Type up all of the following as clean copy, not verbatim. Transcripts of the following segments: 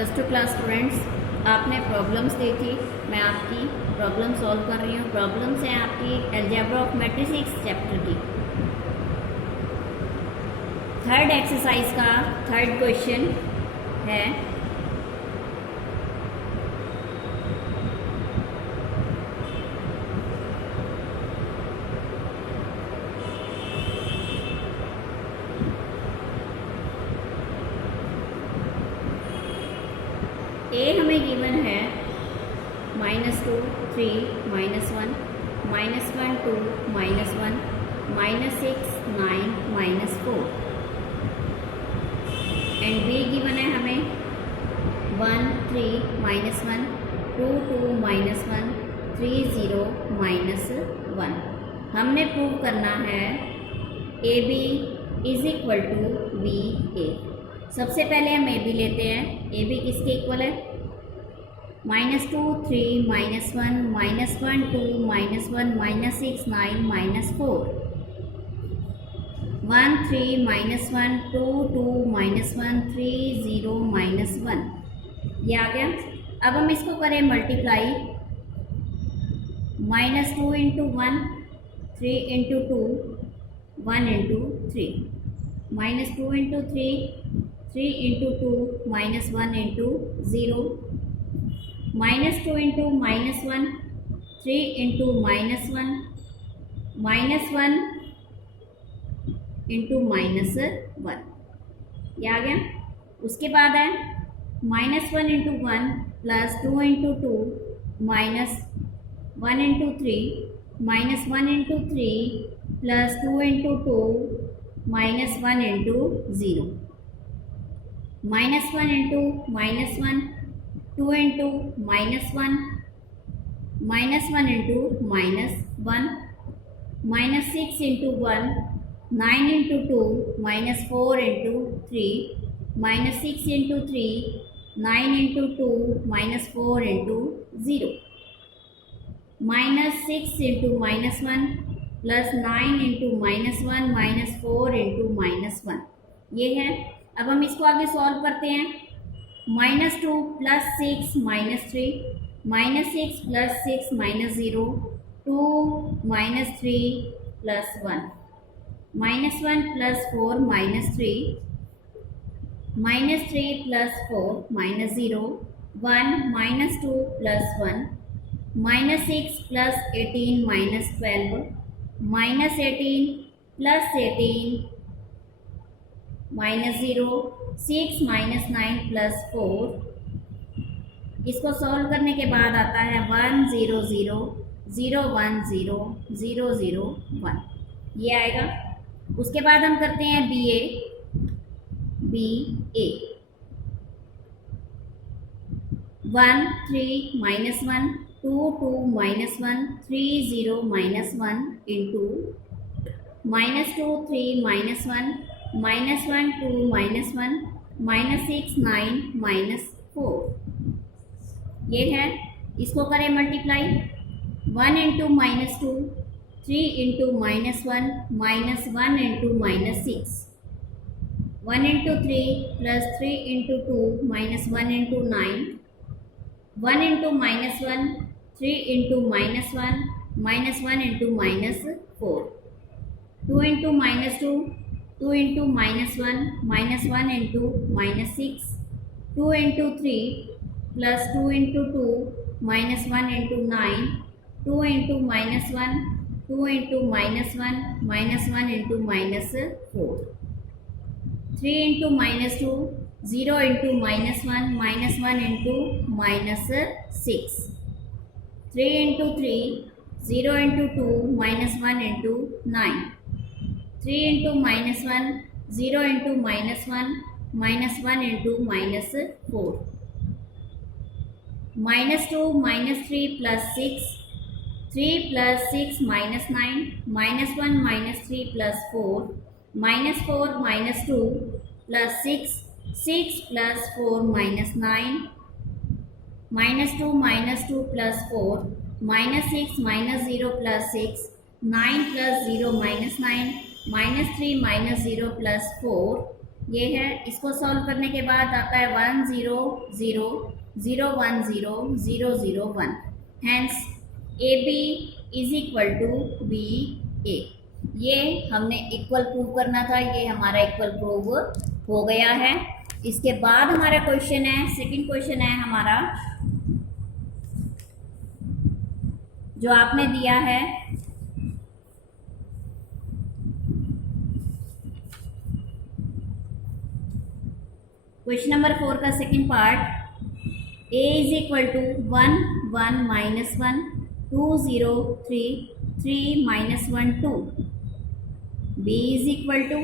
Plus two class students, आपने problems दी थी, मैं आपकी प्रॉब्लम सॉल्व कर रही हूँ। प्रॉब्लम्स हैं आपकी अलजेब्रा ऑफ मैट्रिसेस चैप्टर की। थर्ड एक्सरसाइज का थर्ड क्वेश्चन है ए हमें गिवन है -2, 3, -1, -1, 2, -1, -6, 9, -4 एंड बी गिवन है हमें 1, 3, -1, 2, 2, -1, 3, 0, -1। हमने प्रूव करना है A B is equal to B A. सबसे पहले हम ए बी लेते हैं। ए बी किसके इक्वल है? -2, 3, -1, -1, 2, -1, -6, 9, -4 1, 3, -1, 2, 2, -1, 3, 0, -1। ये आ गया। अब हम इसको करें multiply. -2 into 1, 3 into 2, 1 into 3, -2 into 3, 3 into 2, -1 into 0, -2 into -1, 3 into -1, -1 into -1। ये आ गया। उसके बाद है -1 into 1 plus 2 into 2 -1 into 3, -1 into 3 plus 2 into 2 -1 into 0, -1 into -1, 2 into -1, -1 into -1, -6 into 1, 9 into 2, -4 into 3, -6 into 3, 9 into 2, -4 into 0, -6 into -1 plus 9 into -1, -4 into -1। ये है। अब हम इसको आगे सॉल्व करते हैं। -2 plus 6 -3, -6 plus 6 -0, 2 -3 plus 1, -1 plus 4 -3, -3 plus 4 -0, 1 -2 plus 1, -6 plus 18 -12, -18 plus 18 -0, 6 -9 plus 4। इसको solve करने के बाद आता है 1 0 0 0 1 0 0 0 1। ये आएगा। उसके बाद हम करते हैं बी ए। 1 3 -1 2 2 -1 3 0 -1 इंटू -2 3 -1 -1 2 -1 -6 9 -4। ये है। इसको करें multiply. 1 into -2, 3 into -1, -1 into -6, 1 into 3 plus 3 into 2, -1 into 9, 1 into -1, 3 into -1, -1 into -4, 2 into -2, 2 into -1, -1 into -6, 2 into 3 plus 2 into 2, -1 into 9, 2 into -1, 2 into -1, -1 into -4, 3 into -2, 0 into -1, -1 into -6, 3 into 3, 0 into 2, -1 into 9, 3 into -1, 0 into -1, -1 into -4, -2 -3 plus 6, 3 plus 6 -9, -1 -3 plus 4, -4 -2 plus 6, 6 plus 4 -9, -2 -2 plus 4, -6 -0 plus 6, 9 plus 0 -9, -3 -0 plus 4, ये है। इसको solve करने के बाद आता है 1 0 0 0 1 0 0 0 1। Hence A B is equal to B A. ये हमने इक्वल प्रूव करना था, ये हमारा इक्वल प्रूव हो गया है। इसके बाद हमारा क्वेश्चन है, सेकंड क्वेश्चन है हमारा जो आपने दिया है क्वेश्चन नंबर 4 का second part. A is equal to 1 1 minus 1 2 0 3 3 minus 1 2। B is equal to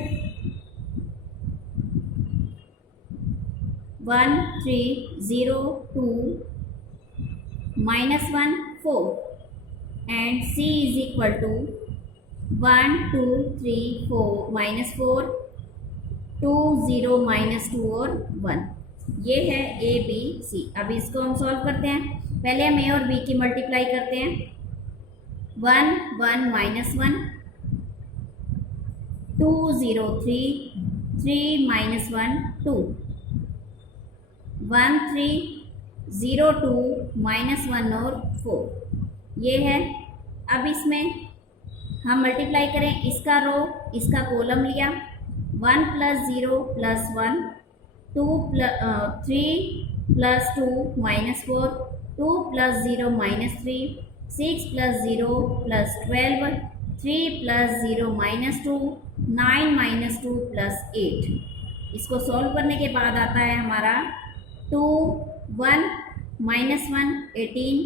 1 3 0 2 minus 1 4 and C is equal to 1 2 3 4 minus 4 2 0 minus 2 और 1। ये है ए बी सी। अब इसको हम सॉल्व करते हैं। पहले हम ए और बी की मल्टीप्लाई करते हैं। 1 1 माइनस 1 2 0 3 3 माइनस 1 2 1 3 0 2 माइनस 1 और 4। ये है। अब इसमें हम मल्टीप्लाई करें, इसका रो इसका कॉलम लिया। 1 plus 0 plus 1 2 3 plus 2 minus 4 2 plus 0 minus 3 6 plus 0 plus 12 3 plus 0 minus 2 9 minus 2 plus 8। इसको सॉल्व करने के बाद आता है हमारा 2 1 माइनस 1 18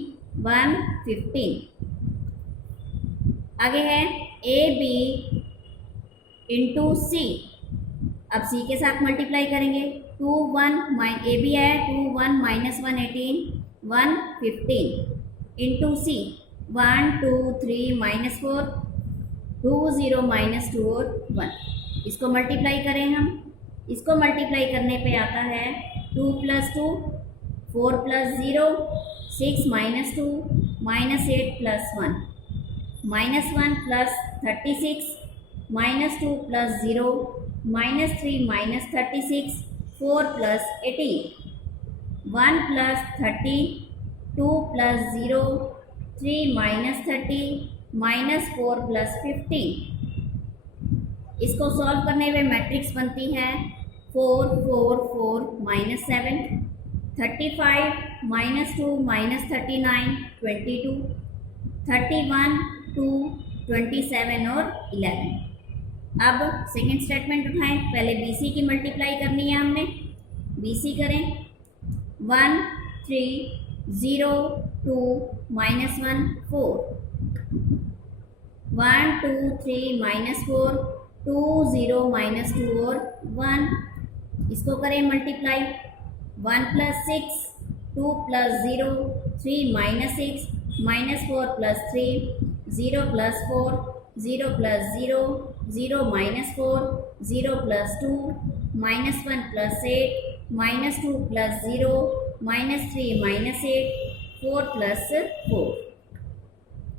1 15। आगे है ए बी इंटू सी। अब सी के साथ मल्टीप्लाई करेंगे। 2 1 ए बी है 2 1 माइनस 1 18 1 15 इंटू सी 1 2 3 माइनस 4 2 0 माइनस 2 और 1। इसको मल्टीप्लाई करें हम। इसको मल्टीप्लाई करने पे आता है 2 plus 2 4 plus 0 6 minus 2 minus 8 plus 1 minus 1 plus 36 minus 2 plus 0 minus 3 minus 36 4 plus 18 1 plus 30 2 plus 0 3 minus 30 minus 4 plus 15। इसको सॉल्व करने में मैट्रिक्स बनती है 4 4 4 माइनस 7 35 माइनस 2 माइनस 39 22 31 2 27 और 11। अब सेकेंड स्टेटमेंट उठाएं। पहले बी सी की मल्टीप्लाई करनी है हमने। बी सी करें 1 3 0 2 माइनस 1 4 1 2 3 माइनस 4 2 0 माइनस 2 और 1। इसको करें multiply 1 plus 6 2 plus 0 3 minus 6 minus 4 plus 3 0 plus 4 0 plus 0 0 minus 4 0 plus 2 minus 1 plus 8 minus 2 plus 0 minus 3 minus 8 4 plus 4।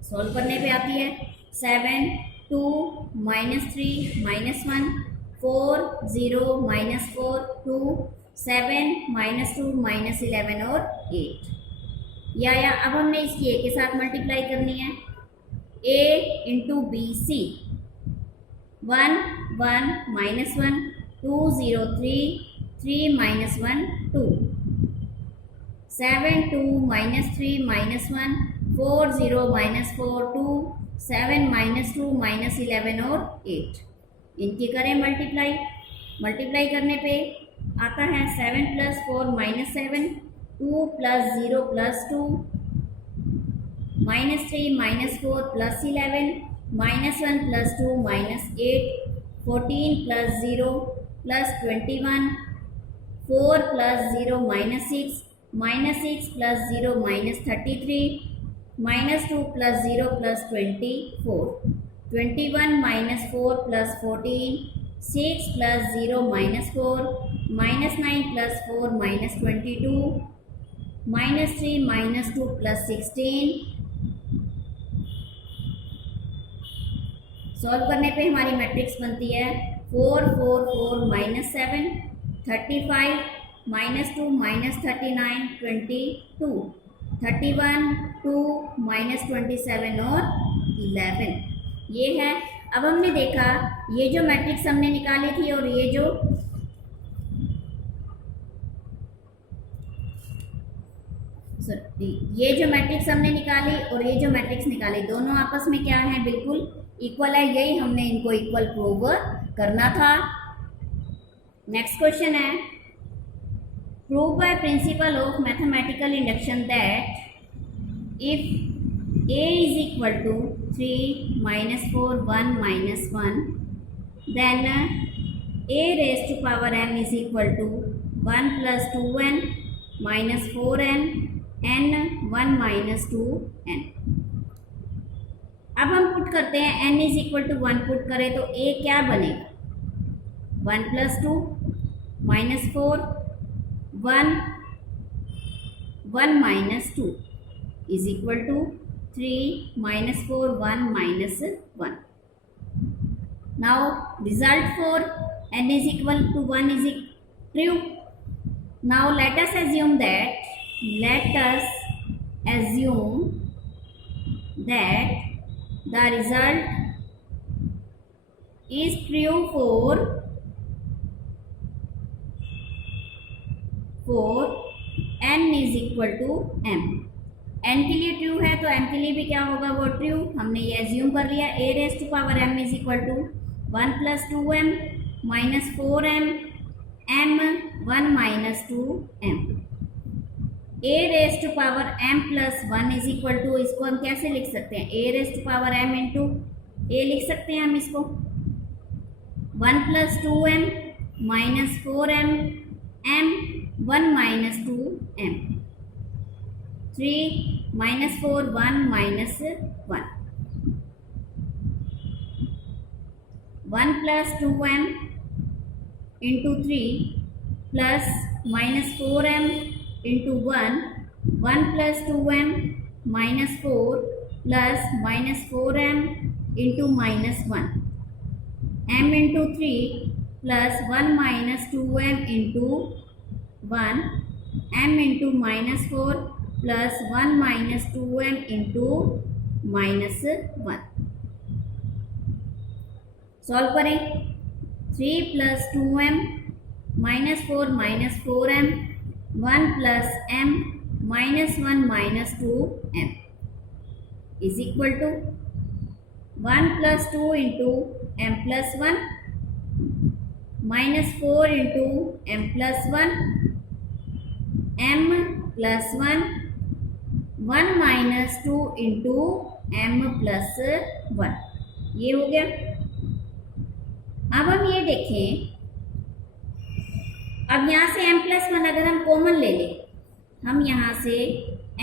Solve करने पे आती है 7 2 minus 3 minus 1 4 0 minus 4 2 7 minus 2 minus 11 और 8। या अब हमने इसकी ए के साथ मल्टीप्लाई करनी है। A into B C 1 1 minus 1 2 0 3 3 minus 1 2 7 2 minus 3 minus 1 4 0 minus 4 2 7 minus 2 minus 11 और 8। इनकी करें मल्टीप्लाई। मल्टीप्लाई करने पे आता है 7 plus 4 minus 7 2 plus 0 plus 2 minus 3 minus 4 plus 11 minus 1 plus 2 minus 8 14 plus 0 plus 21 4 plus 0 minus 6 plus 0 minus 33 minus 2 plus 0 plus 24 21 minus 4 plus 14 6 plus 0 minus 4 minus 9 plus 4 minus 22 minus 3 minus 2 plus 16। Solve करने पे हमारी matrix बनती है 4 4 4 minus 7 35 minus 2 minus 39 22 31 2 minus 27 और 11 ये है। अब हमने देखा ये जो मैट्रिक्स हमने निकाली थी और ये जो मैट्रिक्स हमने निकाली और ये जो मैट्रिक्स निकाली दोनों आपस में क्या है, बिल्कुल इक्वल है। यही हमने इनको इक्वल प्रूव करना था। नेक्स्ट क्वेश्चन है, prove by principle of mathematical induction that if a is equal to 3 minus 4 1 minus 1 then a raised to power m is equal to 1 plus 2n minus 4n n 1 minus 2n। अब हम put करते हैं n is equal to 1 put करें तो a क्या बनेगा, 1 plus 2 minus 4 1 1 minus 2 is equal to 3 minus 4 1 minus 1। Now result for n is equal to 1 is true। Now let us assume that the result is true for n is equal to m। n के लिए true है तो m के लिए भी क्या होगा, वो ट्रू। हमने ये एज्यूम कर लिया। a raise to power m is equal to 1 plus 2m minus 4m m 1 minus 2m। a raise to power m plus 1 is equal to, इसको हम कैसे लिख सकते हैं, a raise to power m into a लिख सकते हैं हम इसको। 1 plus 2m minus 4m m 1 minus 2m 3 minus 4 1 minus 1 1 plus 2m into 3 plus minus 4m into 1 1 plus 2m minus 4 plus minus 4m into minus 1 m into 3 plus 1 minus 2m into 1 m into minus 4 plus 1 minus 2m into minus 1। Solve करें, 3 plus 2m minus 4 minus 4m 1 plus m minus 1 minus 2m is equal to 1 plus 2 into m plus 1 minus 4 into m plus 1 m plus 1 1 minus 2 into m plus 1। ये हो गया। अब हम ये देखें, अब यहाँ से m प्लस 1 अगर हम कॉमन ले लें, हम यहाँ से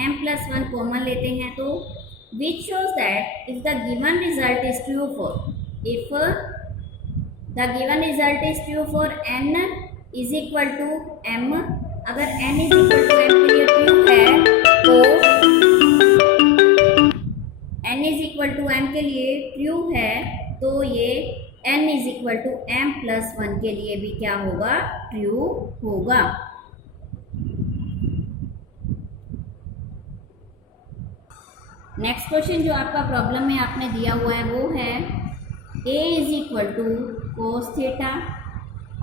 m प्लस 1 कॉमन लेते हैं तो which shows that if the given result is true for, if the given result is true for n is equal to m, अगर n is equal to m के लिए ट्रू है तो n is equal to m के लिए true है तो ये n is equal to m plus 1 के लिए भी क्या होगा, ट्रू होगा। नेक्स्ट क्वेश्चन जो आपका प्रॉब्लम में आपने दिया हुआ है वो है a is equal to cos theta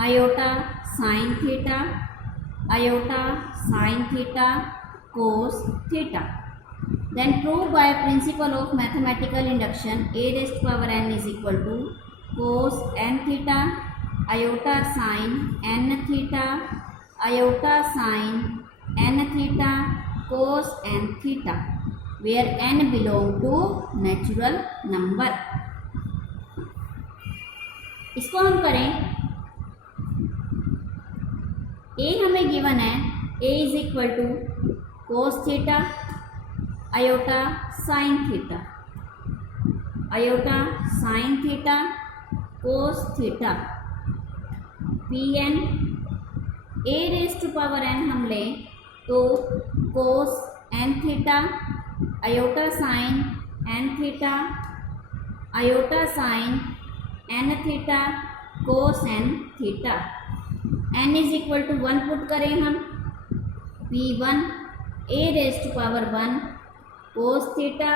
iota sine theta iota sine theta cos theta. Then prove by principle of mathematical induction a raised to power n is equal to cos n theta iota sin n theta iota sin n theta cos n theta where n belong to natural number। इसको हम करें, a हमें given है, a is equal to cos theta iota sine theta iota sine theta cos theta P n. A raise to power n हम लें तो cos n theta iota sine n theta iota sine n theta cos theta. n is equal to 1 put करें हम, P1 a raise to power 1 cos theta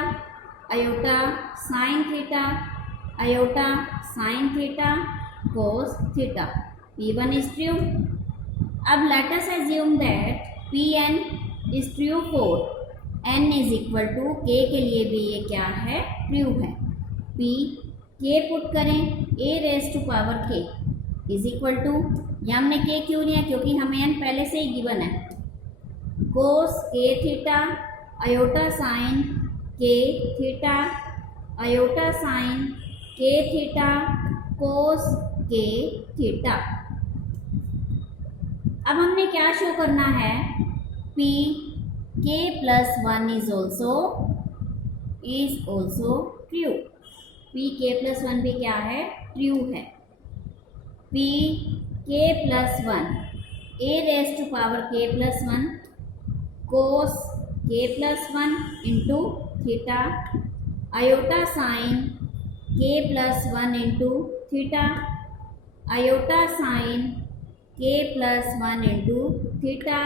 iota sine theta iota sine theta cos theta. P1 is true। अब let us assume that Pn is true for n is equal to k के लिए भी ये क्या है, true है। P k put करें a raise to power k is equal to, यहाँ हमने k क्यों लिया, क्योंकि हमें n पहले से ही गिवन है, cos k theta iota sine k theta iota sine k theta cos k theta. अब हमने क्या शो करना है, P k plus 1 is also true. P k plus 1 भी क्या है, ट्रू है। P k plus 1 a raise to power k plus 1 cos k plus 1 into theta iota sine k plus 1 into theta iota sine k plus 1 into theta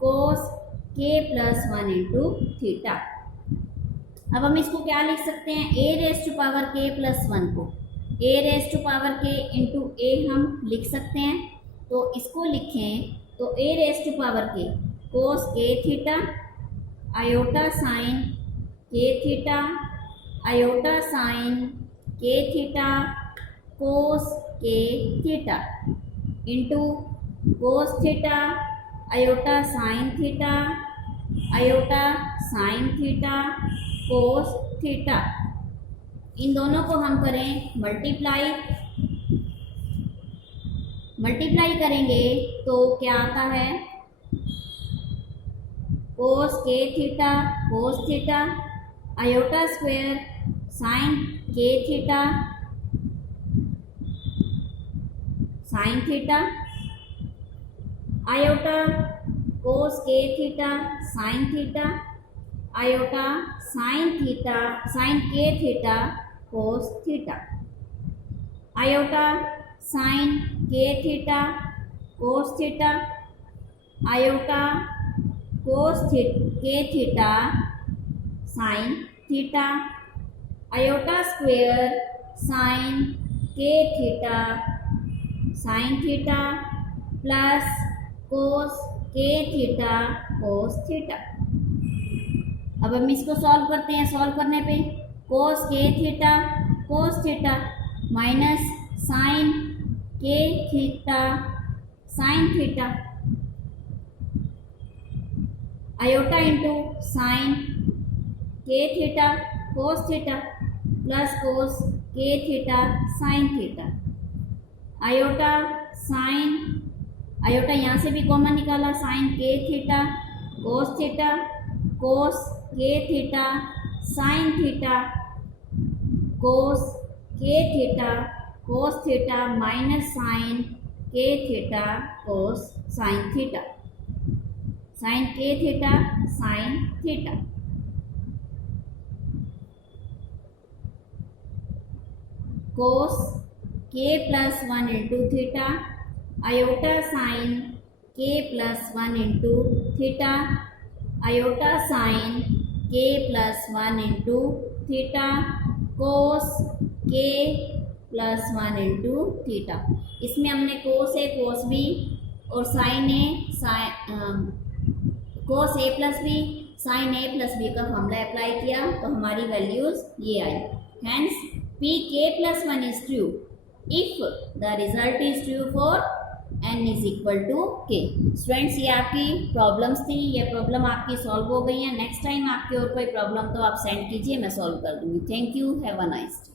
cos k plus 1 into theta. अब हम इसको क्या लिख सकते हैं, a raise to power k plus 1 को a raise to power k into a हम लिख सकते हैं। तो इसको लिखें तो a raise to power k cos k theta iota sine k theta iota sine k theta cos k theta into cos theta iota sine theta iota sine theta cos theta. इन दोनों को हम करें मल्टीप्लाई करेंगे तो क्या आता है, cos k theta iota square sine k theta sine theta iota cos k theta iota sine k theta cos theta iota sine k theta cos theta iota cos k theta sine theta iota square sine k theta sine theta plus cos k theta cos theta. अब हम इसको solve करते हैं, solve करने पे cos theta minus sine k theta sine theta iota into sine k theta cos theta plus cos k theta sine theta iota यहाँ से भी कॉमन निकाला, sine k theta cos k theta sine theta cos theta minus sine k theta cos sine theta sine theta cos k plus 1 into theta iota sine k plus 1 into theta iota sine k plus 1 into theta cos k plus 1 into theta. इसमें हमने cos A cos B और sine A cos A plus B sine A plus B का formula apply किया तो हमारी values ये आई। Hence P K plus 1 is true if the result is true for n is equal to k। Students ये आपकी problems थी, ये प्रॉब्लम आपकी सॉल्व हो गई है। नेक्स्ट टाइम आपकी और कोई प्रॉब्लम तो आप सेंड कीजिए, मैं सॉल्व कर दूंगी। Thank you, have a nice day.